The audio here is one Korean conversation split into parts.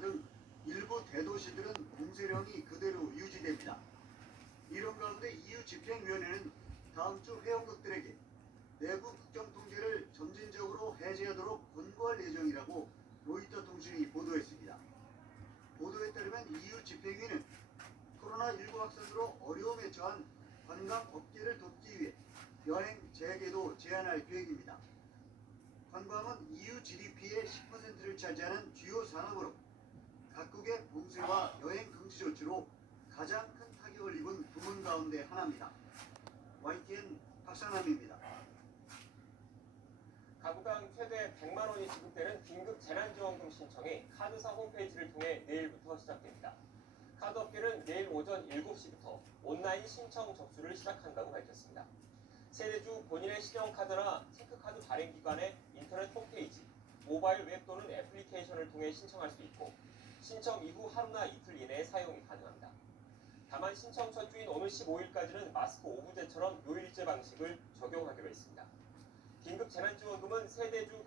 등 일부 대도시들은 봉쇄령이 그대로 유지됩니다. 이런 가운데 EU 집행위원회는 다음 주 회원국들에게 내부 국경 통제를 점진적으로 해제하도록 권고할 예정이라고 로이터 통신이 보도했습니다. 보도에 따르면 EU 집행위는 코로나19 확산으로 어려움에 처한 관광업계를 돕기 위해 여행 재개도 제한할 계획입니다. 관광은 EU GDP의 10%를 차지하는 주요 산업으로 각국의 봉쇄와 여행 금지 조치로 가장 큰 타격을 입은 부문 가운데 하나입니다. YTN 박상남입니다. 가구당 최대 100만 원이 지급되는 긴급 재난지원금 신청이 카드사 홈페이지를 통해 내일부터 시작됩니다. 카드업계는 내일 오전 7시부터 온라인 신청 접수를 시작한다고 밝혔습니다. 세대주 본인의 신용카드나 체크카드 발행기관의 인터넷 홈페이지, 모바일 웹 또는 애플리케이션을 통해 신청할 수 있고 신청 이후 하루나 이틀 이내에 사용이 가능합니다. 다만 신청 첫 주인 오는 15일까지는 마스크 오부제처럼 요일제 방식을 적용하기로 했습니다. 긴급 재난지원금은 세대주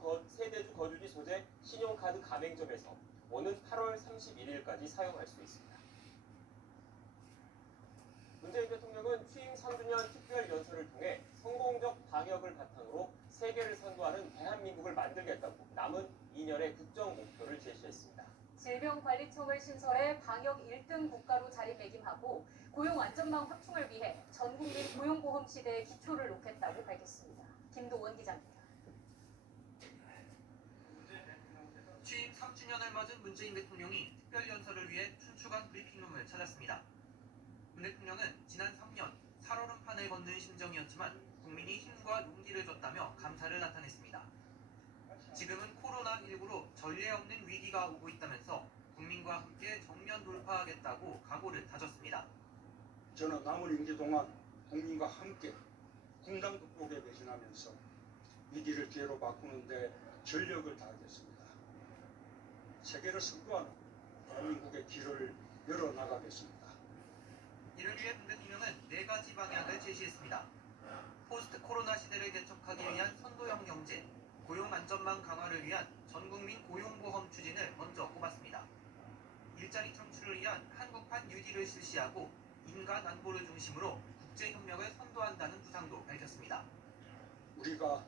거주지 소재 신용카드 가맹점에서 오는 8월 31일까지 사용할 수 있습니다. 문재인 대통령은 취임 3주년 특별연설을 통해 성공적 방역을 바탕으로 세계를 선도하는 대한민국을 만들겠다고 남은 2년의 국정 목표를 제시했습니다. 질병관리청을 신설해 방역 1등 국가로 자리매김하고 고용안전망 확충을 위해 전국민 고용보험 시대의 기초를 놓겠다고 밝혔습니다. 김도원 기자입니다. 취임 3주년을 맞은 문재인 대통령이 특별연설을 위해 춘추관 브리핑룸을 찾았습니다. 문 대통령은 지난 3년 살얼음판을 걷는 심정이었지만 국민이 힘과 용기를 줬다며 감사를 나타냈습니다. 지금은 코로나19로 전례 없는 위기가 오고 있다면서 국민과 함께 정면 돌파하겠다고 각오를 다졌습니다. 저는 남은 임기 동안 국민과 함께 공당 극복에 매진하면서 위기를 기회로 바꾸는 데 전력을 다하겠습니다. 세계를 선도하는 대한민국의 길을 열어나가겠습니다. 이를 위해 문 대통령은 4가지 방향을 제시했습니다. 포스트 코로나 시대를 개척하기 위한 선도형 경제, 고용 안전망 강화를 위한 전국민 고용보험 추진을 먼저 꼽았습니다. 일자리 창출을 위한 한국판 뉴딜을 실시하고 인간 안보를 중심으로 국제협력을 선도한다는 구상도 밝혔습니다. 우리가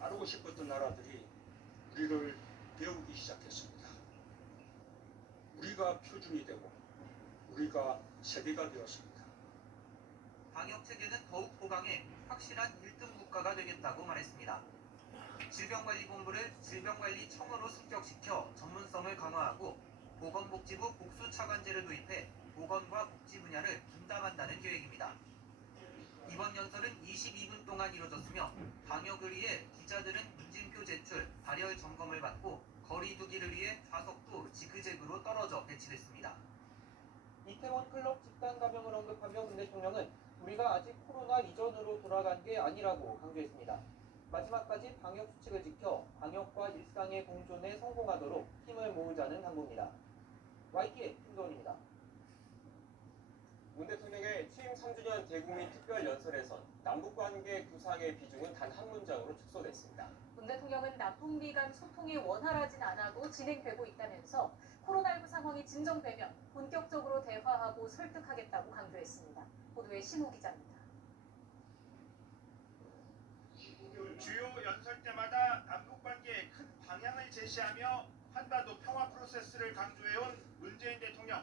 다루고 싶었던 나라들이 우리를 배우기 시작했습니다. 우리가 표준이 되고 우리가 세계가 되었습니다. 방역체계는 더욱 보강해 확실한 1등 국가가 되겠다고 말했습니다. 질병관리본부를 질병관리청으로 승격시켜 전문성을 강화하고 보건복지부 복수차관제를 도입해 보건과 복지 분야를 분담한다는 계획입니다. 이번 연설은 22분 동안 이뤄졌으며 방역을 위해 기자들은 문진표 제출, 발열 점검을 받고 거리 두기를 위해 좌석도 지그재그로 떨어져 배치됐습니다. 이태원 클럽 집단 감염을 언급하며 문 대통령은 우리가 아직 코로나 이전으로 돌아간 게 아니라고 강조했습니다. 마지막까지 방역 수칙을 지켜 방역과 일상의 공존에 성공하도록 힘을 모으자는 당부입니다. YTN 김도원입니다. 문 대통령의 취임 3주년 대국민 특별연설에선 남북관계 구상의 비중은 단 한 문장으로 축소됐습니다. 문 대통령은 남북미 간 소통이 원활하진 않아도 진행되고 있다면서 코로나19 상황이 진정되면 본격적으로 대화하고 설득하겠다고 강조했습니다. 보도에 신호 기자입니다. 주요 연설 때마다 남북관계의 큰 방향을 제시하며 한반도 평화 프로세스를 강조해온 문재인 대통령.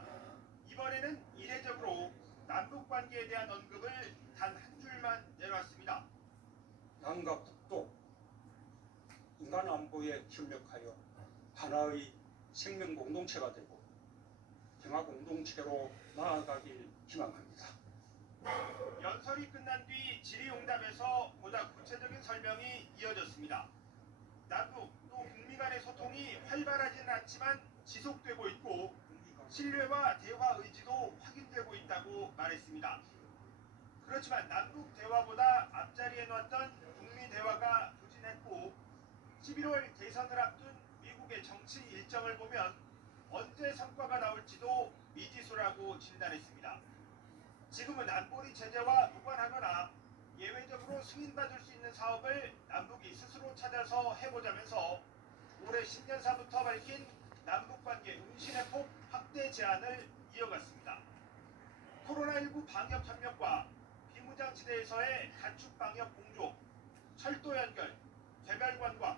이번에는 이례적으로 남북관계에 대한 언급을 단 한 줄만 내놓았습니다. 남과 북도 인간 안보에 협력하여 하나의 생명 공동체가 되고 평화 공동체로 나아가길 희망합니다. 연설이 끝난 뒤 질의응답에서 보다 구체적인 설명이 이어졌습니다. 남북 또 북미 간의 소통이 활발하지는 않지만 지속되고 있고 신뢰와 대화 의지도 확인되고 있다고 말했습니다. 그렇지만 남북 대화보다 앞자리에 놨던 북미 대화가 부진했고 11월 대선을 앞둔 미국의 정치 일정을 보면 언제 성과가 나올지도 미지수라고 진단했습니다. 지금은 안보리 제재와 무관하거나 예외적으로 승인받을 수 있는 사업을 남북이 스스로 찾아서 해보자면서 올해 신년사부터 밝힌 남북관계 운신의 폭 제안을 이어갔습니다. 코로나19 방역 협력과 비무장지대에서의 가축 방역 공조, 철도 연결, 개별 관광,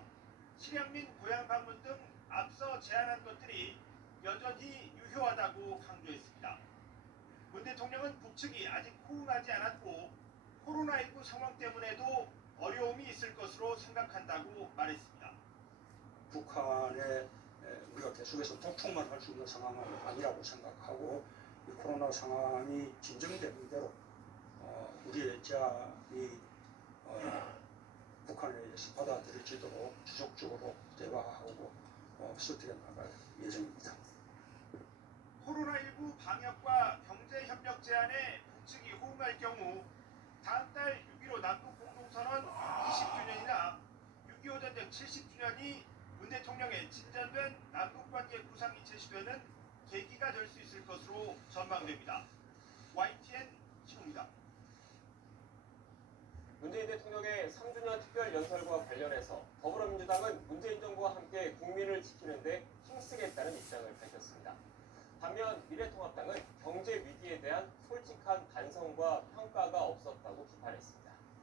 실향민 고향 방문 등 앞서 제안한 것들이 여전히 유효하다고 강조했습니다. 문 대통령은 북측이 아직 호응하지 않았고 코로나19 상황 때문에도 어려움이 있을 것으로 생각한다고 말했습니다. 북한에 우리가 계속해서 도청만 할 수 있는 상황은 아니라고 생각하고 이 코로나 상황이 진정되는 대로 우리의 제안이 북한에 의해서 받아들여지도록 지속적으로 대화하고 설득해 나갈 예정입니다. 코로나19 방역과 경제협력 제안에 북측이 호응할 경우 다음 달 6.15 남북공동선언 20주년이나 6.25 전쟁 70주년이 문 대통령의 진전된 남북관계 구상이 제시되는 계기가 될 수 있을 것으로 전망됩니다. YTN 신호입니다. 문재인 대통령의 3주년 특별 연설과 관련해서 더불어민주당은 문재인 정부와 함께 국민을 지키는 데 힘쓰겠다는 입장을 밝혔습니다. 반면 미래통합당은 경제 위기에 대한 솔직한 반성과 평가가 없었다고 비판했습니다.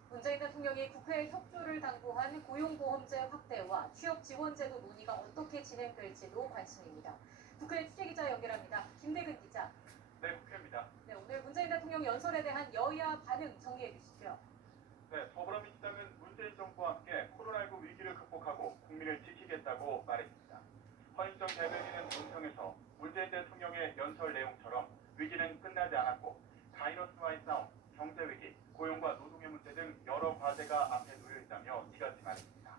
문재인 대통령이 국회에 협조를 당부한 고용보험제 확대와 취업지원제도 논의가 어떻게 진행될지도 관심입니다. 국회 취재기자 연결합니다. 김대근 기자. 네, 국회입니다. 네, 오늘 문재인 대통령 연설에 대한 여야 반응 정리해 주시죠. 네, 더불어민주당은 문재인 정부와 함께 코로나19 위기를 극복하고 국민을 지키겠다고 말했습니다. 허인정 대변인은 논평에서 문재인 대통령의 연설 내용처럼 위기는 끝나지 않았고 바이러스와의 싸움, 경제위기, 고용과 노동의 문제 등 여러 과제가 앞에 놓여 있다며 이같이 말했습니다.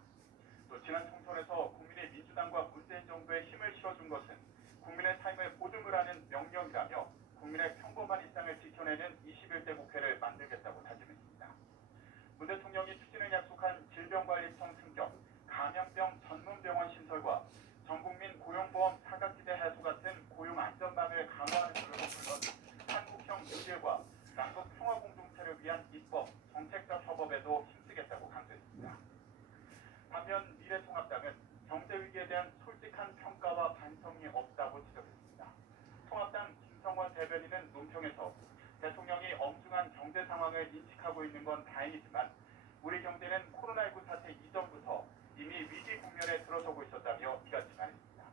또 지난 총선에서 국민이 민주당과 문재인 정부에 힘을 실어준 것은 국민의 삶을 보증을 하는 명령이라며 국민의 평범한 일상을 지켜내는 21대 국회를 만들겠다고 다짐했습니다. 문 대통령이 추진을 약속한 질병관리청 승격, 감염병 전문병원 신설과 전국민 고용보험 사각지대 해소 같은 고용안전망을 강화하는 노력은 물론 한국형 뉴딜과 남북 평화공동체를 위한 입법, 정책적 협업에도 힘쓰겠다고 강조했습니다. 반면 미래통합당은 경제위기에 대한 솔직한 평가와 반성이 없다고 지적했습니다. 통합당 김성원 대변인은 논평에서 대통령이 엄중한 경제 상황을 인식하고 있는 건 다행이지만 우리 경제는 코로나19 사태 이전부터 이미 위기 국면에 들어서고 있었다며 이같이 말했습니다.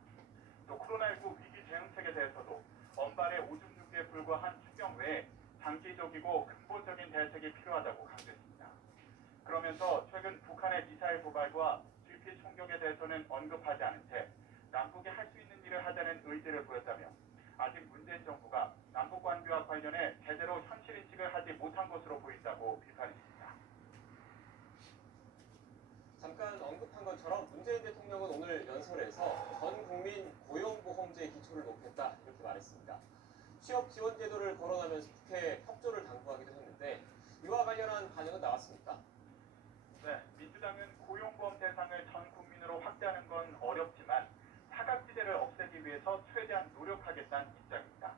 또 코로나19 위기 대응책에 대해서도 언발의 오줌 누기에 불과한 추경 외에 장기적이고 근본적인 대책이 필요하다고 강조했습니다. 그러면서 최근 북한의 미사일 도발과 GP 총격에 대해서는 언급하지 않은 채 남북이 할 수 있는 일을 하자는 의지를 보였다며 아직 문재인 정부가 남북 관계와 관련해 제대로 현실 인식을 하지 못한 것으로 보인다고 비판했습니다. 잠깐 언급한 것처럼 문재인 대통령은 오늘 연설에서 전 국민 고용보험제 기초를 높였다 이렇게 말했습니다. 취업지원제도를 거론하면서 국회에 협조를 당부하기도 했는데 이와 관련한 반응은 나왔습니까? 네, 민주당은 고용보험 대상을 전 국민으로 확대하는 건 어렵지만 사각지대를 없애기 위해서 최대한 노력하겠다는 입장입니다.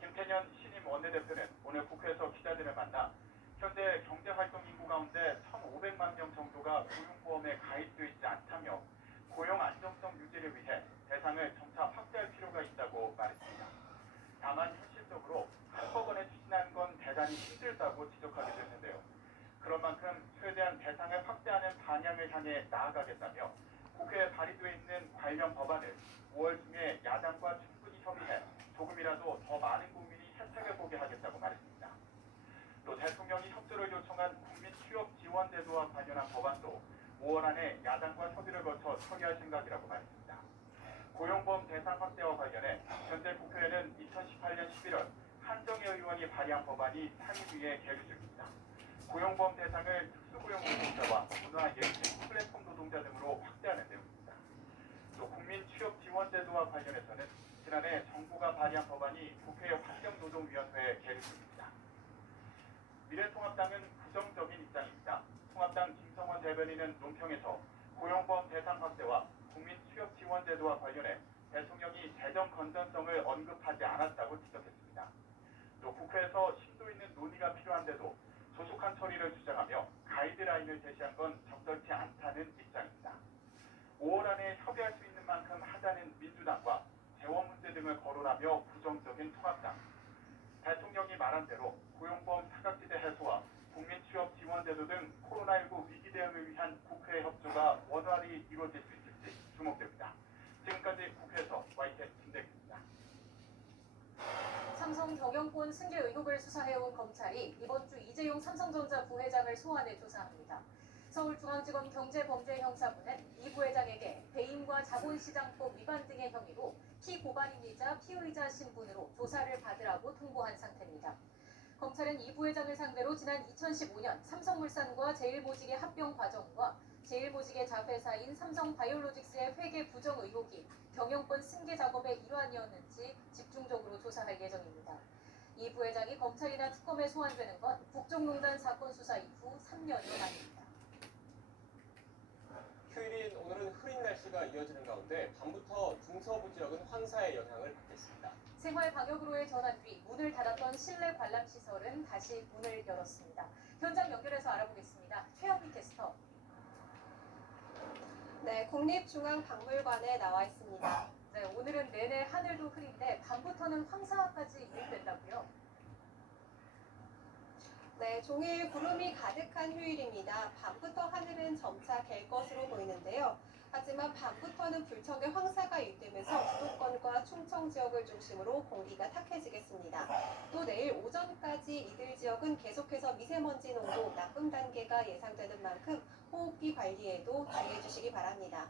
김태년 신임 원내대표는 오늘 국회에서 기자들을 만나 현재 경제활동 인구 가운데 1,500만 명 정도가 고용보험에 가입되어 있지 않다며 고용 안정성 유지를 위해 대상을 점차 확대할 필요가 있다고 말했습니다. 다만 현실적으로 한꺼번에 추진하는 건 대단히 힘들다고 지적하기도 했는데요. 그런 만큼 최대한 대상을 확대하는 방향을 향해 나아가겠다며 국회에 발의되어 있는 관련 법안을 5월 중에 야당과 충분히 협의해 조금이라도 더 많은 국민이 혜택을 보게 하겠다고 말했습니다. 또 대통령이 협조를 요청한 국민 취업 지원 제도와 관련한 법안도 5월 안에 야당과 협의를 거쳐 처리할 생각이라고 말했습니다. 고용보험 대상 확대와 관련해 현재 국회에는 2018년 11월 한정혜 의원이 발의한 법안이 상임위에 계류 중입니다. 고용보험 대상을 특수고용 노동자와 문화 예술 플랫폼 노동자 등으로 확대하는 내용입니다. 또 국민 취업 지원 제도와 관련해서는 지난해 정부가 발의한 법안이 국회 환경노동위원회에 계류 중입니다. 미래통합당은 부정적인 입장입니다. 통합당 김성원 대변인은 논평에서 고용보험 대상 확대와 국민 취업 지원 제도와 관련해 대통령이 재정 건전성을 언급하지 않았다고 지적했습니다. 또 국회에서 심도 있는 논의가 필요한데도 조속한 처리를 주장하며 가이드라인을 제시한 건 적절치 않다는 입장입니다. 5월 안에 협의할 수 있는 만큼 하자는 민주당과 재원 문제 등을 거론하며 비판하며 부정적인 통합당. 대통령이 말한 대로 고용보험 사각지대 해소와 국민 취업 지원 제도 등 코로나19 위기 대응을 위한 국회 협조가 원활히 이루어질 수 있을지 주목됩니다. 지금까지 국회에서 YTN 김대규입니다. 삼성 경영권 승계 의혹을 수사해온 검찰이 이번 주 이재용 삼성전자 부회장을 소환해 조사합니다. 서울중앙지검 경제범죄형사부는 이 부회장에게 배임과 자본시장법 위반 등의 혐의로 피고발인이자 피의자 신분으로 조사를 받으라고 통보한 상태입니다. 검찰은 이 부회장을 상대로 지난 2015년 삼성물산과 제일모직의 합병 과정과 제일모직의 자회사인 삼성바이오로직스의 회계 부정 의혹이 경영권 승계 작업의 일환이었는지 집중적으로 조사할 예정입니다. 이 부회장이 검찰이나 특검에 소환되는 건 국정농단 사건 수사 이후 3년여 만입니다. 휴일인 오늘은 흐린 날씨가 이어지는 가운데 밤부터 중서부 지역은 황사의 영향을 받겠습니다. 생활 방역으로의 전환 뒤 문을 닫았던 실내 관람 시설은 다시 문을 열었습니다. 현장 연결해서 알아보겠습니다. 최현미 캐스터. 네, 국립중앙박물관에 나와 있습니다. 네, 오늘은 내내 하늘도 흐린데 밤부터는 황사까지 유입된다고요? 네, 종일 구름이 가득한 휴일입니다. 밤부터 하늘은 점차 갤 것으로 보이는데요. 하지만 밤부터는 불청의 황사가 유입되면서 수도권과 충청 지역을 중심으로 공기가 탁해지겠습니다. 또 내일 오전까지 이들 지역은 계속해서 미세먼지 농도 나쁨 단계가 예상되는 만큼 호흡기 관리에도 주의해 주시기 바랍니다.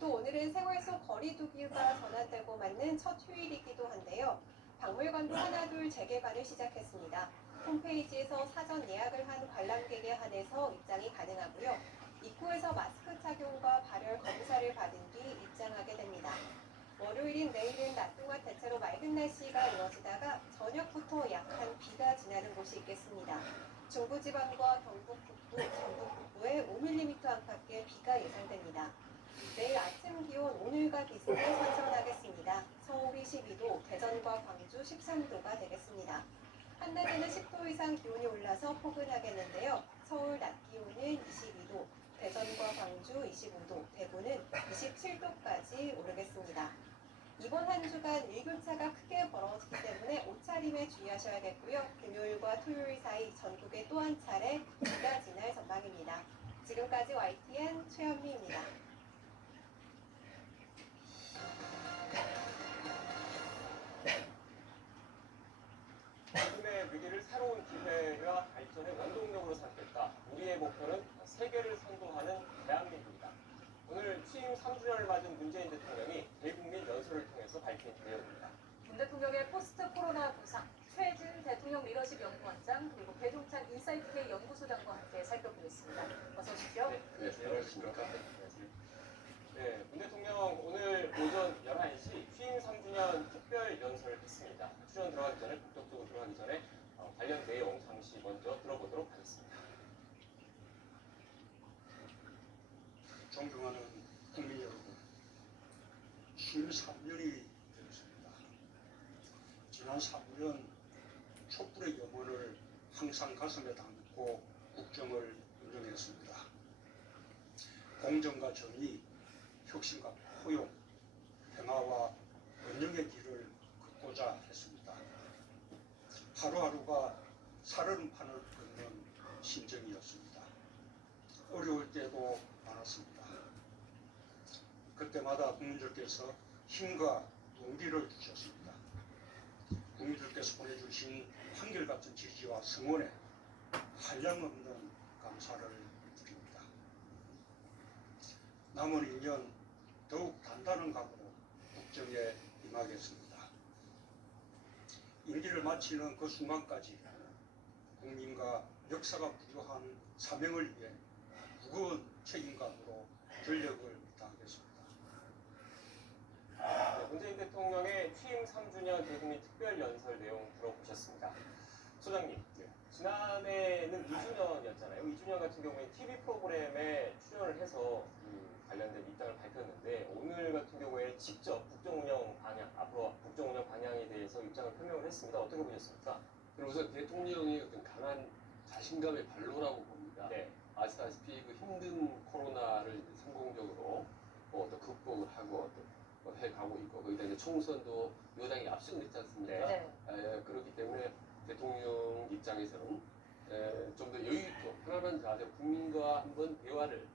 또 오늘은 생활 속 거리두기가 전환되고 맞는 첫 휴일이기도 한데요. 박물관도 하나둘 재개관을 시작했습니다. 홈페이지에서 사전 예약을 한 관람객에 한해서 입장이 가능하고요. 입구에서 마스크 착용과 발열 검사를 받은 뒤 입장하게 됩니다. 월요일인 내일은 낮 동안 대체로 맑은 날씨가 이어지다가 저녁부터 약한 비가 지나는 곳이 있겠습니다. 중부지방과 경북 북부, 전북 북부에 5mm 안팎의 비가 예상됩니다. 내일 아침 기온 오늘과 비슷해 선선하겠습니다. 서울이 12도, 대전과 광주 13도가 되겠습니다. 한낮에는 10도 이상 기온이 올라서 포근하겠는데요. 서울 낮 기온은 22도, 대전과 광주 25도, 대구는 27도까지 오르겠습니다. 이번 한 주간 일교차가 크게 벌어지기 때문에 옷차림에 주의하셔야겠고요. 금요일과 토요일 사이 전국에 또 한 차례 비가 지날 전망입니다. 지금까지 YTN 최현미입니다. 지금의 위기를 새로운 기회와 발전의 원동력으로 삼겠다. 우리의 목표는 세계를 선도하는 대한민국이다. 오늘 취임 3주년을 맞은 문재인 대통령이 대국민 연설을 통해서 밝힌 내용입니다. 문 대통령의 포스트 코로나 부상, 최진 대통령 리더십 연구원장 그리고 배종찬 인사이트K 연구소장과 함께 살펴보겠습니다. 어서 오십시오. 네, 안녕하십니까. 네, 문 대통령 오늘 오전 11시 취임 3주년 특별 연설을 했습니다. 출연 들어가기 전에, 본격적으로 들어가기 전에 관련 내용 잠시 먼저 들어보도록 하겠습니다. 존경하는 국민 여러분, 취임 3년이 되었습니다. 지난 3년 촛불의 염원을 항상 가슴에 담고 국정을 운영했습니다. 공정과 정의, 혁신과 포용, 평화와 번영의 길을 걷고자 했습니다. 하루하루가 살얼음판을 걷는 심정이었습니다. 어려울 때도 많았습니다. 그때마다 국민들께서 힘과 용기를 주셨습니다. 국민들께서 보내주신 한결같은 지지와 성원에 한량없는 감사를 드립니다. 남은 2년 더욱 단단한 각오로 국정에 임하겠습니다. 임기를 마치는 그 순간까지 국민과 역사가 부여한 사명을 위해 무거운 책임감으로 전력을 다하겠습니다. 네, 문재인 대통령의 취임 3주년 대국민 특별 연설 내용 들어보셨습니다. 소장님, 지난해는 2주년이었잖아요. 2주년 같은 경우에 TV 프로그램에 출연을 해서 관련된 입장을 밝혔는데 오늘 같은 경우에 직접 국정운영 방향, 앞으로 국정운영 방향에 대해서 입장을 표명을 했습니다. 어떻게 보셨습니까? 우선 대통령이 어떤 강한 자신감의 발로라고 봅니다. 네. 아시다시피 그 힘든 코로나를 성공적으로 또 극복을 하고 해가고 있고 거기다 이제 총선도 여당이 앞서고 있지 않습니까? 네. 그렇기 때문에 대통령 입장에서는 좀 더 여유 있고 편안한 자세, 국민과 한번 대화를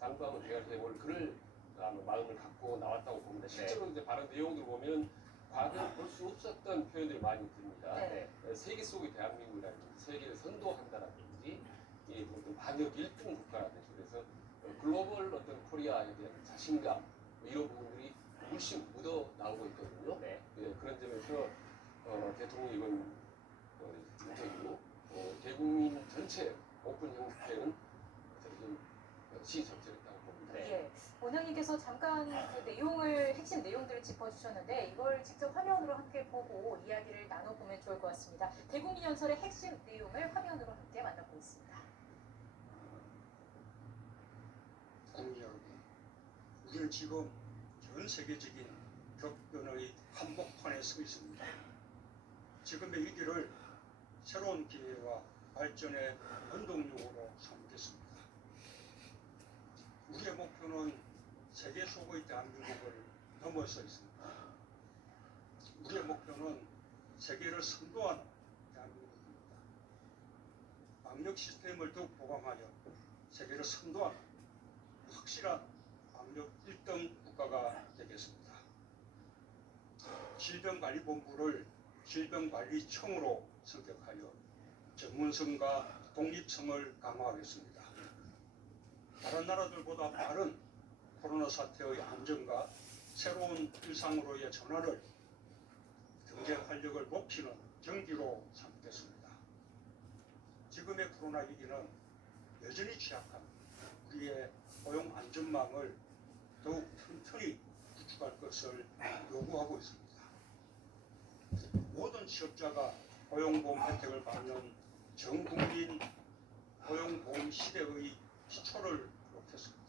쌍방울 대화를 해볼 그럴 아마 마음을 갖고 나왔다고 봅니다. 실제로 이제 발언 내용들 보면 과거에 볼 수 없었던 표현들이 많이 듭니다. 네. 세계 속의 대한민국이라든지 세계를 선도한다라든지 이 어떤 반역 1등 국가라든지 그래서 글로벌 어떤 코리아에 대한 자신감 뭐 이런 부분들이 물씬 묻어 나오고 있거든요. 네. 그런 점에서 대통령 이번 인터뷰 대국민 전체 오픈 형태는 좀 시적절했다고 봅니다. 네. 예. 원장님께서 잠깐 그 내용을 핵심 내용들을 짚어주셨는데 이걸 직접 화면으로 함께 보고 이야기를 나눠보면 좋을 것 같습니다. 대국민 연설의 핵심 내용을 화면으로 함께 만나보겠습니다. 국민 여러분, 우리는 지금 전 세계적인 격변의 한복판에 서 있습니다. 지금의 위기를 새로운 기회와 발전의 원동력으로 삼겠습니다. 우리의 목표는 세계 속의 대한민국을 넘어서 있습니다. 우리의 목표는 세계를 선도하는 대한민국입니다. 방역 시스템을 더욱 보강하여 세계를 선도하는 확실한 방역 1등 국가가 되겠습니다. 질병관리본부를 질병관리청으로 성격하여 전문성과 독립성을 강화하겠습니다. 다른 나라들보다 빠른 코로나 사태의 안정과 새로운 일상으로의 전환을 경제 활력을 높이는 경기로 삼겠습니다. 지금의 코로나 위기는 여전히 취약한 우리의 고용 안전망을 더욱 튼튼히 구축할 것을 요구하고 있습니다. 모든 취업자가 고용보험 혜택을 받는 전국민 고용보험 시대의 기초를 놓겠습니다.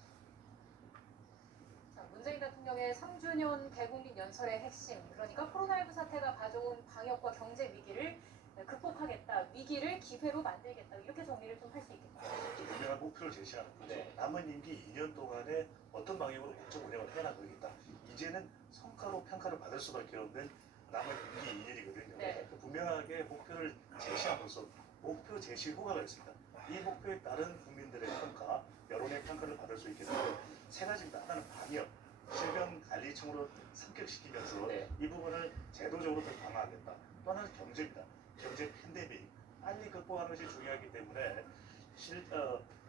자, 문재인 대통령의 3주년 대국민 연설의 핵심, 그러니까 코로나19 사태가 가져온 방역과 경제 위기를 극복하겠다, 위기를 기회로 만들겠다, 이렇게 정리를 좀 할 수 있겠죠. 분명한 목표를 제시하는 거죠. 네. 남은 임기 2년 동안에 어떤 방향으로 국정 운영을 해나가겠다. 이제는 성과로 평가를 받을 수밖에 없는 남은 임기 2년이거든요. 네. 분명하게 목표를 제시하면서 목표 제시 효과가 있습니다. 이 목표에 따른 국민들의 평가, 여론의 평가를 받을 수 있겠는데 세 가지입니다. 하나는 방역, 질병관리청으로 성격시키면서 네. 이 부분을 제도적으로 더 강화하겠다. 또 하나는 경제입니다. 경제 팬데믹 빨리 극복하는 것이 중요하기 때문에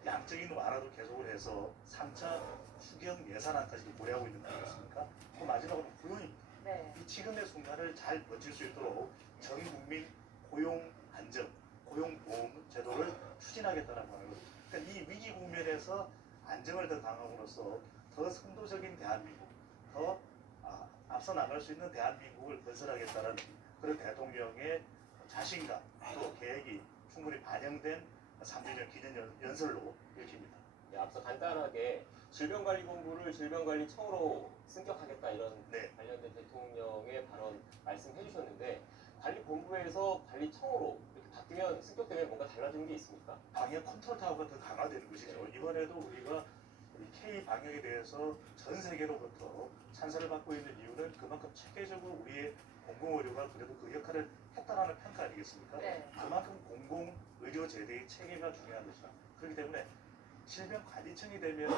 양적인 완화도 계속을 해서 3차 추경 예산안까지 고려하고 있는 거 아니겠습니까? 또 마지막으로 고용입니다. 네. 이 지금의 순간을 잘 버틸 수 있도록 전 국민 고용 안정, 고용보험 제도를 추진하겠다는 거예요. 그러니까 이 위기 국면에서 안정을 더 강함으로써 더 선도적인 대한민국, 더 앞서 나갈 수 있는 대한민국을 건설하겠다는 그런 대통령의 자신감 또 계획이 충분히 반영된 3주년 기념 연설로 읽힙니다. 네, 앞서 간단하게 질병관리본부를 질병관리청으로 승격하겠다 이런 네. 관련된 대통령의 발언 말씀해 주셨는데 관리본부에서 관리청으로 이렇게 바뀌면 승격되면 뭔가 달라지는 게 있습니까? 방역 컨트롤 타워가 더 강화되는 것이죠. 이번에도 우리가 이 K 방역에 대해서 전 세계로부터 찬사를 받고 있는 이유는 그만큼 체계적으로 우리의 공공의료가 그래도 그 역할을 했다라는 평가 아니겠습니까? 네. 그만큼 공공의료 제도의 체계가 중요한 것이다. 그렇기 때문에 질병관리청이 되면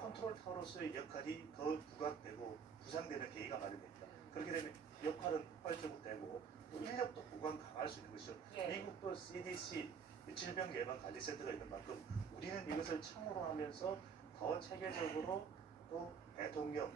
컨트롤 타워로서의 역할이 더 부각되고 부상되는 계기가 마련됩니다. 그렇게 되면 역할은 폭발적으로 되고 또 인력도 보강 강화할 수 있는 것이죠. 예. 미국도 CDC 질병예방관리센터가 있는 만큼 우리는 이것을 청으로 하면서 더 체계적으로 또 대통령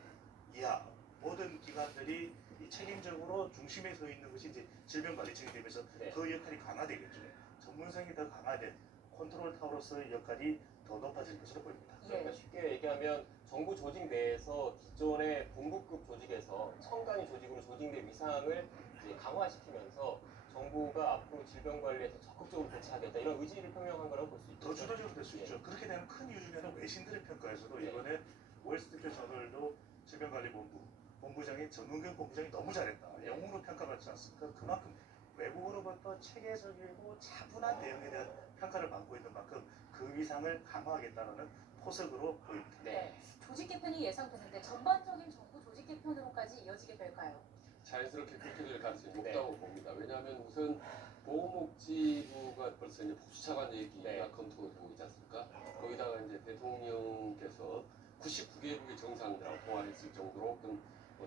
이하 모든 기관들이 이 책임적으로 중심에 서 있는 것이 이제 질병관리청이 되면서 네. 그 역할이 강화되겠죠. 전문성이 더 강화된 컨트롤 타워로서의 역할이 더 높아질 것으로 보입니다. 그러니까 예. 쉽게 얘기하면 정부 조직 내에서 기존의 본부급 조직에서 청단위 조직으로 조직된 위상을 이제 강화시키면서 정부가 앞으로 질병 관리에 더 적극적으로 대처하겠다 이런 의지를 표명한 거라고 볼 수 있죠. 더 주도적으로 될 수 있죠. 그렇게 되면 큰 이유 중에는 외신들의 평가에서도 네. 이번에 월스트리트 저널도 질병관리본부 본부장이 전문경 본부장이 너무 잘했다. 네. 영웅으로 평가받지 않습니까? 그만큼 외국으로부터 체계적이고 차분한 대응에 대한 평가를 받고 있는 만큼 그 위상을 강화하겠다는 포석으로 보입니다. 네. 조직 개편이 예상되는데 전반적인 정부 조직 정치 개편으로까지 이어지게 될까요? 자연스럽게 그렇게 될 가능성이 높다고 봅니다. 왜냐하면 우선 보건복지부가 벌써 이제 복수차관 얘기가 검토가 되고 있지 않습니까? 거기다가 이제 대통령께서 99개국의 정상들하고 통화했을 정도로 어떤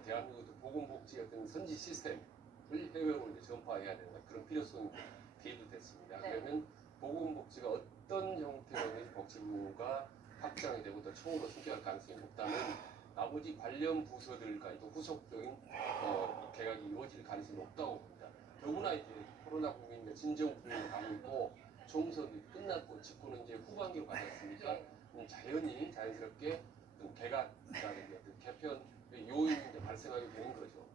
대한민국의 보건복지 어떤 선지 시스템을 해외로 이제 전파해야 된다 그런 필요성이 대두됐습니다. 네. 그러면 보건복지가 어떤 형태로는 복지부가 확장이 되고 더 총으로 승격할 가능성이 높다면 나머지 관련 부서들과도 후속적인 개각이 이루어질 가능성이 높다고 봅니다. 더구나 이제 코로나 국민과 진정 분위기를 가고 있고 총선이 끝났고 집권은 이제 후반기로 가지 않습니까? 자연스럽게 어떤 개각이라든지 어떤 개편 요인이 이제 발생하게 되는 거죠.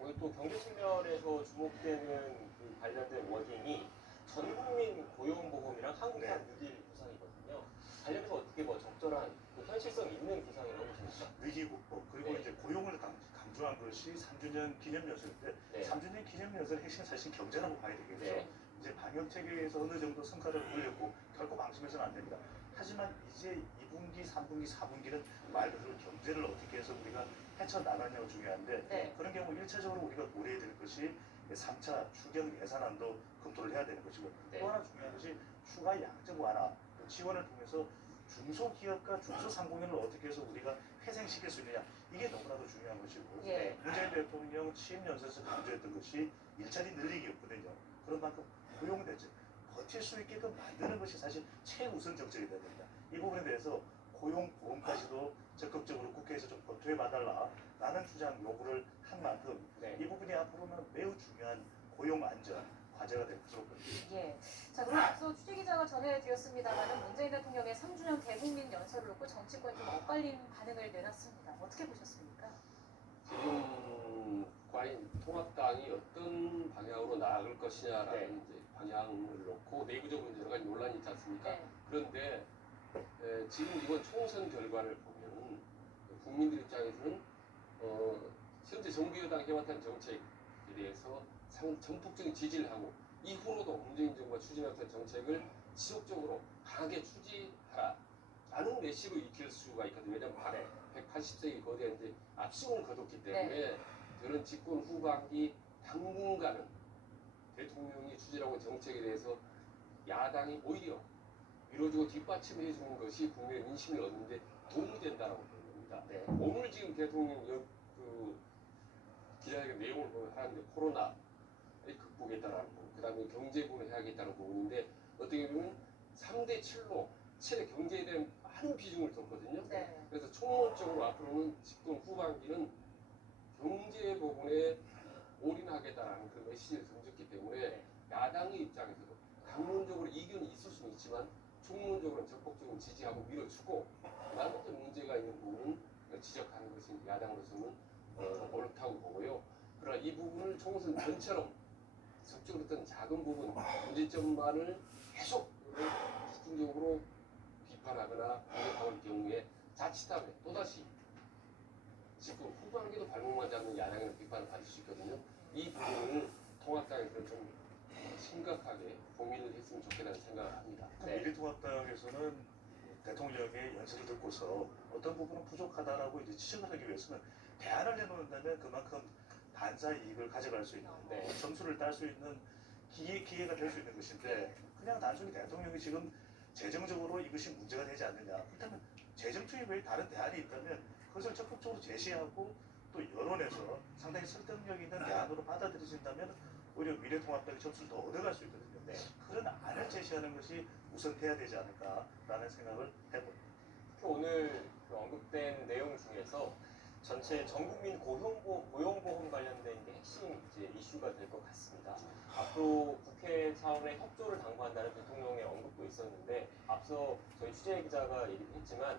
오늘 또 경제 측면에서 주목되는 그 관련된 워딩이 전국민 고용보험이랑 한국산 유길 구상이거든요. 관련해서 어떻게 적절한 그 현실성 있는 구상이라고 보십니까? 위기국복 그리고 네. 이제 고용을 강조한 것이 3주년 기념연설인데 네. 3주년 기념연설의 핵심 사실 경제라고 봐야 되겠죠. 네. 이제 방역 체계에서 어느 정도 성과를 올렸고 결코 방심해서는 안 됩니다. 하지만 이제 2분기, 3분기, 4분기는 말 그대로 경제를 어떻게 해서 우리가 헤쳐나가냐가 중요한데 네. 그런 경우 1차적으로 우리가 고려해야 될 것이 3차 추경 예산안도 검토를 해야 되는 것이고 네. 또 하나 중요한 것이 추가 양적 완화 지원을 통해서 중소기업과 중소상공인을 어떻게 해서 우리가 회생시킬 수 있느냐 이게 너무나도 중요한 것이고 예. 문재인 대통령 취임 연설에서 강조했던 것이 일자리 늘리기였거든요. 그런 만큼 고용 대책 버틸 수 있게끔 만드는 것이 사실 최우선 정책이 되야 됩니다. 이 부분에 대해서 고용 보험까지도 적극적으로 국회에서 좀 검토해 봐달라 라는 주장 요구를 한 만큼 네. 이 부분이 앞으로는 매우 중요한 고용 안전 과제가 될 것으로 보입니다. 예. 자, 그럼 앞서 취재 기자가 전해드렸습니다만 문재인 대통령의 3주년 대국민 연설을 놓고 정치권 좀 엇갈린 반응을 내놨습니다. 어떻게 보셨습니까? 지금 과연 통합당이 어떤 방향으로 나아갈 것이냐라는 네. 이제 방향을 놓고 내부적으로 여러 가지 논란이 있지 않습니까? 네. 그런데 지금 이번 총선 결과를 보면 국민들 입장에서는 현재 정부 여당 해왔던 정책에 대해서 전폭적인 지지를 하고 이후로도 문재인 정부가 추진했던 정책을 지속적으로 강하게 추진하라라는 메시로 익힐 수가 있거든요. 왜냐하면 180세기 거대한 이제 압승을 거뒀기 때문에 저는 집권 후반기 당분간은 대통령이 추진하고 정책에 대해서 야당이 오히려 밀어주고 뒷받침해 주는 것이 국민의 민심을 얻는데 도움이 된다고 보는 겁니다. 네. 오늘 지금 대통령 기자회견 내용을 보면 하는데 코로나를 극복했다라는 부분, 그 다음에 경제 부분을 해야겠다는 부분인데 어떻게 보면 3대 7로 7의 경제에 대한 많은 비중을 뒀거든요. 네. 그래서 총론적으로 앞으로는 집권 후반기는 경제 부분에 올인하겠다라는 그런 메시지를 던졌기 때문에 야당의 입장에서도 강론적으로 이견이 있을 수는 있지만 총론적으로는 적극적으로 지지하고 밀어주고 그다음에 이제 문제가 있는 부분은 지적하는 것이 야당으로서는 옳다고 보고요. 그러나 이 부분을 총선 전처럼 적극적으로 어떤 작은 부분 문제점만을 계속 집중적으로 비판하거나 공격할 경우에 자칫하면 또다시 지금 후반기도 발목하지 않는 야당의 비판을 받을 수 있거든요. 이 부분을 통합당에서 좀 심각하게 고민을 했으면 좋겠다는 생각을 합니다. 미래통합당에서는 대통령의 연설을 듣고서 어떤 부분은 부족하다라고 이제 지적을 하기 위해서는 대안을 내놓는다면 그만큼 반사 이익을 가져갈 수 있는 점수를 딸 수 있는 기회가 될 수 있는 것인데 그냥 단순히 대통령이 지금 재정적으로 이것이 문제가 되지 않느냐 그렇다면 재정 투입 외에 다른 대안이 있다면 그것을 적극적으로 제시하고 또 여론에서 상당히 설득력 있는 대안으로 받아들여진다면 오히려 미래통합당이 점수를 더 얻어갈 수 있거든요. 그런 안을 제시하는 것이 우선돼야 되지 않을까라는 생각을 해봅니다. 오늘 언급된 내용 중에서 전체 전국민 고용보험 관련된 게 핵심 이제 이슈가 될 것 같습니다. 앞으로 국회 차원의 협조를 당부한다는 대통령의 언급도 있었는데 앞서 저희 취재 기자가 얘기도 했지만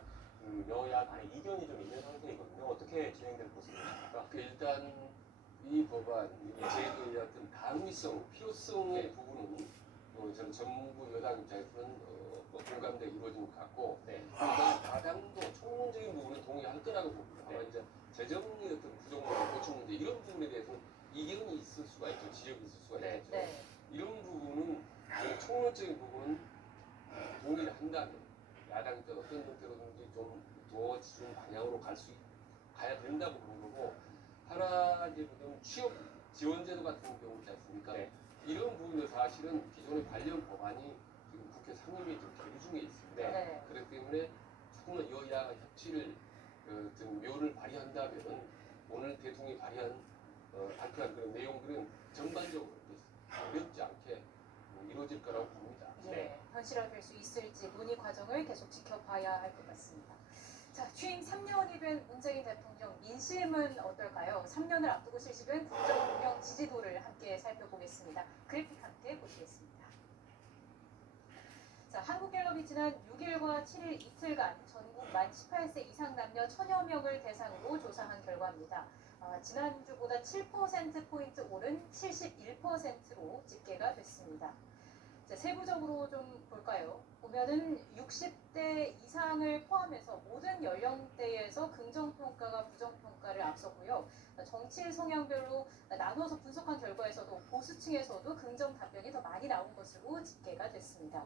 여야 간에 이견이 좀 있는 상태이거든요. 어떻게 진행될 모습입니까? 일단 이 법안, 이 제도의 어떤 당위성, 필요성의 부분은 저는 정부 여당 입장에서는 공감대가 이루어진 것 같고 야당도 총론적인 부분은 동의할 거라고 봅니다. 아마 이제 재정의 어떤 부족물, 보충 문제 이런 부분에 대해서는 이견이 있을 수가 있죠. 지적이 있을 수가 있겠죠. 이런 부분은 총론적인 부분은 동의를 한다면 야당이 어떤 형태로든지 좀 도와주는 방향으로 가야 된다고 보는 거고 하나 이제 보면 취업 지원제도 같은 경우 있지 않습니까? 네. 이런 부분도 사실은 기존의 관련 법안이 지금 국회 상임위에 좀 계류 중에 있습니다. 네. 그렇기 때문에 조금은 여야가 협치를 좀 묘를 발휘한다면 오늘 대통령이 발표한 그런 내용들은 전반적으로 어렵지 않게 이루어질 거라고 봅니다. 네, 현실화될 수 있을지 논의 과정을 계속 지켜봐야 할 것 같습니다. 자, 취임 3년이 된 문재인 대통령 민심은 어떨까요? 3년을 앞두고 실시된 국정 운영 지지도를 함께 살펴보겠습니다. 그래픽 함께 보시겠습니다. 자, 한국갤럽이 지난 6일과 7일 이틀간 전국 만 18세 이상 남녀 1000여 명을 대상으로 조사한 결과입니다. 지난주보다 7%포인트 오른 71%로 집계가 됐습니다. 자, 세부적으로 좀 볼까요? 보면은 60대 이상을 포함해서 모든 연령대에서 긍정평가가 부정평가를 앞섰고요. 정치 성향별로 나누어서 분석한 결과에서도 보수층에서도 긍정 답변이 더 많이 나온 것으로 집계가 됐습니다.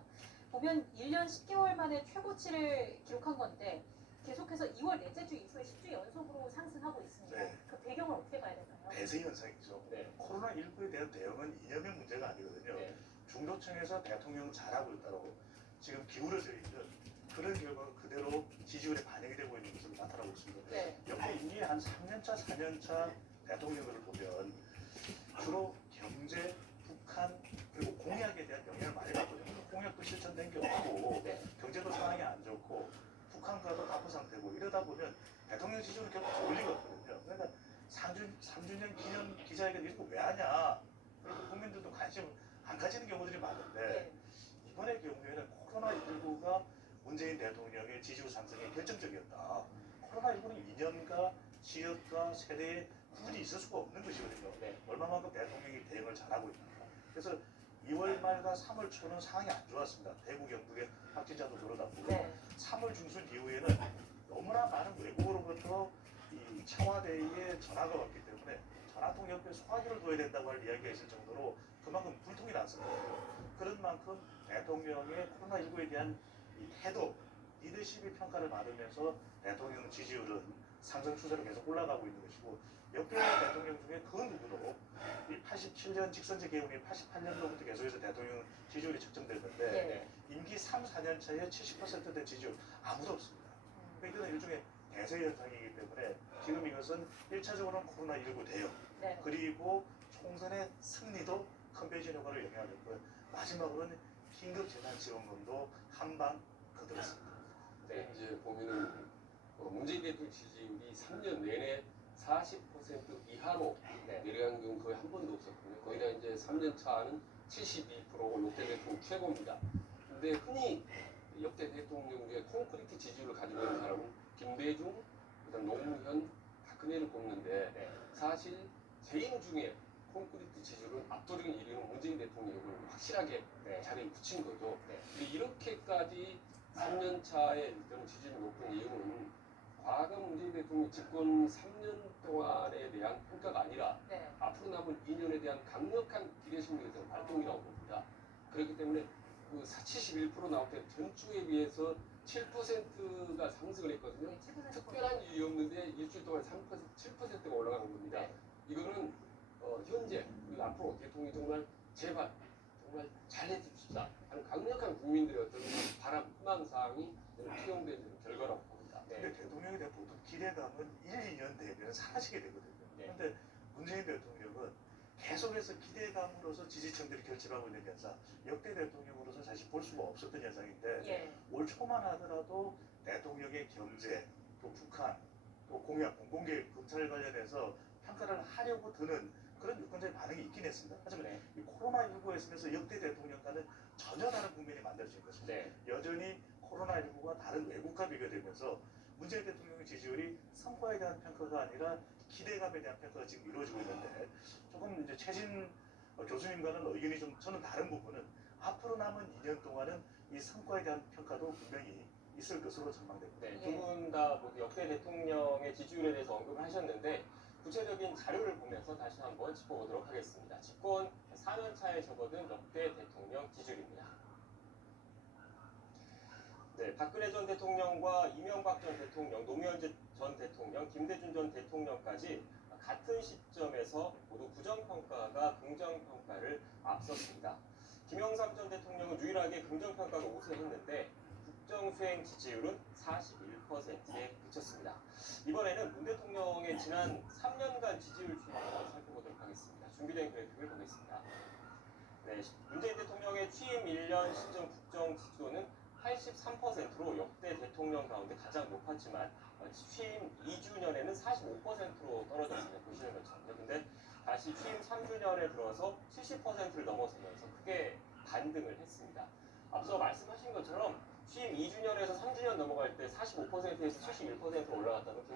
보면 1년 10개월 만에 최고치를 기록한 건데 계속해서 2월 넷째 주 이후에 10주 연속으로 상승하고 있습니다. 네. 그 배경을 어떻게 봐야 될까요? 대세 현상이죠. 네. 코로나19에 대한 대응은 이념의 문제가 아니거든요. 네. 중도층에서 대통령 잘하고 있다고 지금 기울어져 있는 그런 결과가 그대로 지지율에 반영이 되고 있는 것으로 나타나고 있습니다. 네. 옆에 이미 한 3년차, 4년차 대통령들을 보면 주로 경제, 북한, 그리고 공약에 대한 영향을 많이 받거든요. 공약도 실천된 게 없고 네. 경제도 상황이 안 좋고 북한과도 다프 상태고 이러다 보면 대통령 지지율이 결국 좋을 리가 없거든요. 그러니까 3주년 기념 기자회견 이런 거 왜 하냐. 그리고 국민들도 관심 안 가지는 경우들이 많은데 네. 이번의 경우에는 코로나19가 문재인 대통령의 지지율 상승에 결정적이었다. 코로나19는 인연과 지역과 세대에 구분이 있을 수가 없는 것이거든요. 네. 얼마만큼 대통령이 대응을 잘하고 있는가. 그래서 2월 말과 3월 초는 상황이 안 좋았습니다. 대구, 경북의 확진자도 늘어났고 네. 3월 중순 이후에는 너무나 많은 외국으로부터 이 청와대에 전화가 왔기 때문에 전화통 옆에 소화기를 둬야 된다고 할 이야기가 있을 정도로 그만큼 불통이 났습니다. 그런 만큼 대통령의 코로나19에 대한 이 태도, 리더십의 평가를 받으면서 대통령 지지율은 상승 추세로 계속 올라가고 있는 것이고 역대 대통령 중에 그 누구도 이 87년 직선제 개헌이 88년도부터 계속해서 대통령 지지율이 측정됐는데 네. 임기 3, 4년 차에 70%대 지지율 아무도 없습니다. 그러니까 이건 일종의 대세 현상이기 때문에 지금 이것은 1차적으로는 코로나19 대응 네. 그리고 총선의 승리도 컨벤션 효과를 영향했고요. 마지막으로는 긴급 재난지원금도 한 방 거들었습니다. 네. 이제 보면은 문재인 대통령 지지율이 3년 내내 40% 이하로 네. 내려간 경우 거의 한 번도 없었거든요. 거기다 이제 3년 차는 72%고 역대 대통령 최고입니다. 근데 흔히 역대 대통령 중에 콘크리트 지지율을 가지고 있는 사람은 김대중, 그다음 노무현, 박근혜를 꼽는데 네. 사실 재임 중에 콘크리트 지지율은 압도적인 1위는 문재인 대통령을 확실하게 네. 자리에 붙인 거죠. 네. 근데 이렇게까지 3년 차에 좀 지지율이 높은 이유는 과거 문재인 대통령 집권 3년 동안에 대한 평가가 아니라 네. 앞으로 남은 2년에 대한 강력한 기대심리에 대한 발동이라고 봅니다. 그렇기 때문에 그 71% 나올 때 전주에 비해서 7%가 상승을 했거든요. 네, 7% 특별한 이유 없는데 일주일 동안 3%, 7%가 올라가는 겁니다. 네. 이거는 현재 그리고 앞으로 대통령이 정말 제발 정말 잘해줍시다 하는 강력한 국민들의 어떤 바람, 희망 사항이 투영된 결과라고 봅니다. 근데 대통령에 대한 보통 기대감은 1, 2년 되면 사라지게 되거든요. 네. 그런데 문재인 대통령은 계속해서 기대감으로서 지지층들이 결집하고 있는 현상, 역대 대통령으로서 사실 볼 수가 없었던 현상인데 예. 올 초만 하더라도 대통령의 경제, 또 북한, 또 공약, 공공개 검찰 관련해서 평가를 하려고 드는 그런 유권자의 반응이 있긴 했습니다. 하지만 네. 이 코로나19에 있으면서 역대 대통령과는 전혀 다른 국면이 만들어진 것입니다. 네. 여전히 코로나19가 다른 외국과 비교되면서 문재인 대통령의 지지율이 성과에 대한 평가가 아니라 기대감에 대한 평가가 지금 이루어지고 있는데 조금 이제 최진 교수님과는 의견이 좀 저는 다른 부분은 앞으로 남은 2년 동안은 이 성과에 대한 평가도 분명히 있을 것으로 전망됩니다. 네, 예. 두 분 다 역대 대통령의 지지율에 대해서 언급을 하셨는데 구체적인 자료를 보면서 다시 한번 짚어보도록 하겠습니다. 집권 4년 차에 접어든 역대 대통령 지지율입니다. 네, 네, 박근혜 전 대통령과 이명박 전 대통령, 노무현 전 대통령, 김대중 전 대통령까지 같은 시점에서 모두 부정평가가 긍정평가를 앞섰습니다. 김영삼 전 대통령은 유일하게 긍정평가가 우세했는데 국정수행 지지율은 41%에 그쳤습니다. 이번에는 문 대통령의 지난 3년간 지지율 추이를 살펴보도록 하겠습니다. 준비된 그래픽을 보겠습니다. 네, 문재인 대통령의 취임 1년 시점 국정 지지도는 83%로 역대 대통령 가운데 가장 높았지만 취임 2주년에는 45%로 떨어졌습니다. 보시는 것처럼요. 근데 다시 취임 3주년에 들어서 70%를 넘어서면서 크게 반등을 했습니다. 앞서 말씀하신 것처럼 취임 2주년에서 3주년 넘어갈 때 45%에서 71%로 올라갔다는 게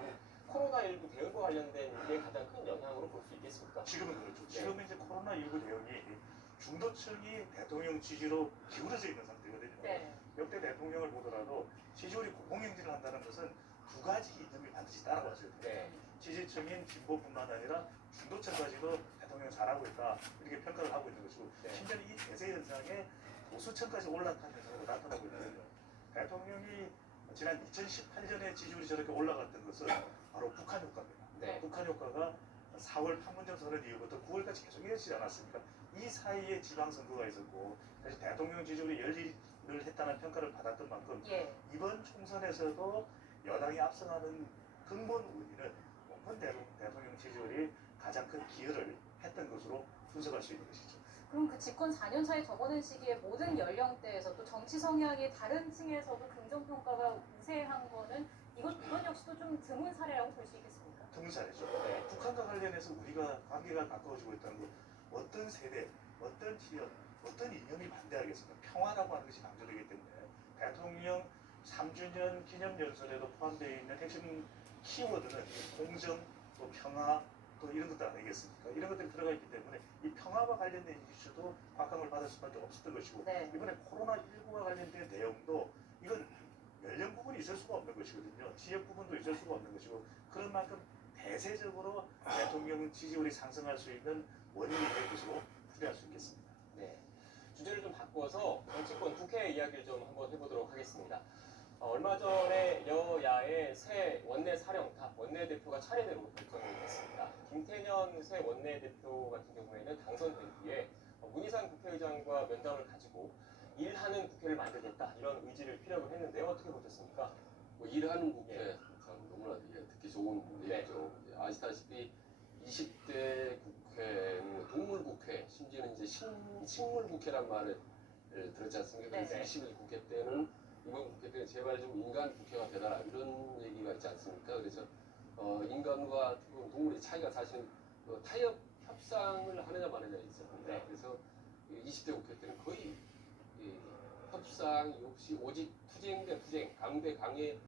코로나19 대응과 관련된 게 가장 큰 영향으로 볼 수 있겠습니까? 지금은 그렇죠. 지금은 이제 코로나19 대응이 중도층이 대통령 지지로 기울어져 있는 상태거든요. 네. 역대 대통령을 보더라도 지지율이 고공행진을 한다는 것은 두 가지 이점이 반드시 따라와줘야 돼요. 네. 지지층인 진보뿐만 아니라 중도층까지도 대통령 잘하고 있다 이렇게 평가를 하고 있는 것이고 네. 심지어 이 대세 현상에 보수층까지 올라타는 현상으로 나타나고 있거든요. 대통령이 지난 2018년에 지지율이 저렇게 올라갔던 것은 바로 북한 효과입니다. 네. 북한 효과가 4월 판문점 선언 이후부터 9월까지 계속 이어지지 않았습니까? 이 사이에 지방선거가 있었고 사실 대통령 지지율이 열일을 했다는 평가를 받았던 만큼 예. 이번 총선에서도 여당이 앞서가는 근본 원인은 원권 대통령 지지율이 가장 큰 기여를 했던 것으로 분석할 수 있는 것이죠. 그럼 그 집권 4년 차에 접어든 시기에 모든 연령대에서 또 정치 성향이 다른 층에서도 긍정평가가 우세한 거는 이건 역시도 좀 드문 사례라고 볼 수 있겠습니까? 드문 사례죠. 북한과 관련해서 우리가 관계가 가까워지고 있다는 것, 어떤 세대, 어떤 지역, 어떤 이념이 반대하겠습니까? 평화라고 하는 것이 강조되기 때문에 대통령 3주년 기념연설에도 포함되어 있는 핵심 키워드는 공정, 또 평화, 또 이런 것들 아니겠습니까? 이런 것들이 들어가 있기 때문에 이 평화와 관련된 이슈도 각광을 받을 수밖에 없었던 것이고 네. 이번에 코로나19와 관련된 내용도 이건 연령 부분이 있을 수가 없는 것이거든요. 지역 부분도 있을 수가 없는 것이고 그런 만큼 대세적으로 대통령 지지율이 상승할 수 있는 원인이 될 것으로 추리할 수 있겠습니다. 네. 주제를 좀 바꿔서 정치권 국회 이야기를 좀 한번 해보도록 하겠습니다. 얼마 전에 여야의 새 원내사령탑, 원내대표가 차례대로 결정이 됐습니다. 김태년 새 원내대표 같은 경우에는 당선된 뒤에 문희상 국회의장과 면담을 가지고 일하는 국회를 만들겠다 이런 의지를 피력을 했는데요. 어떻게 보셨습니까? 뭐 일하는 국회 예. 참 너무나 듣기 좋은 얘기죠. 아시다시피 20대 국회는 동물 국회, 심지어는 이제 식물 국회란 말을 들었지 않습니까? 그래서 네. 21국회 때는 이번 국회 때는 제발 좀 인간 국회가 되달라 이런 얘기가 있지 않습니까? 그래서 인간과 동물의 차이가 사실 타협 협상을 하느냐 마느냐 있었는데 네. 그래서 20대 국회 때는 거의 협상이 없이 오직 투쟁 대 투쟁, 강 대 강의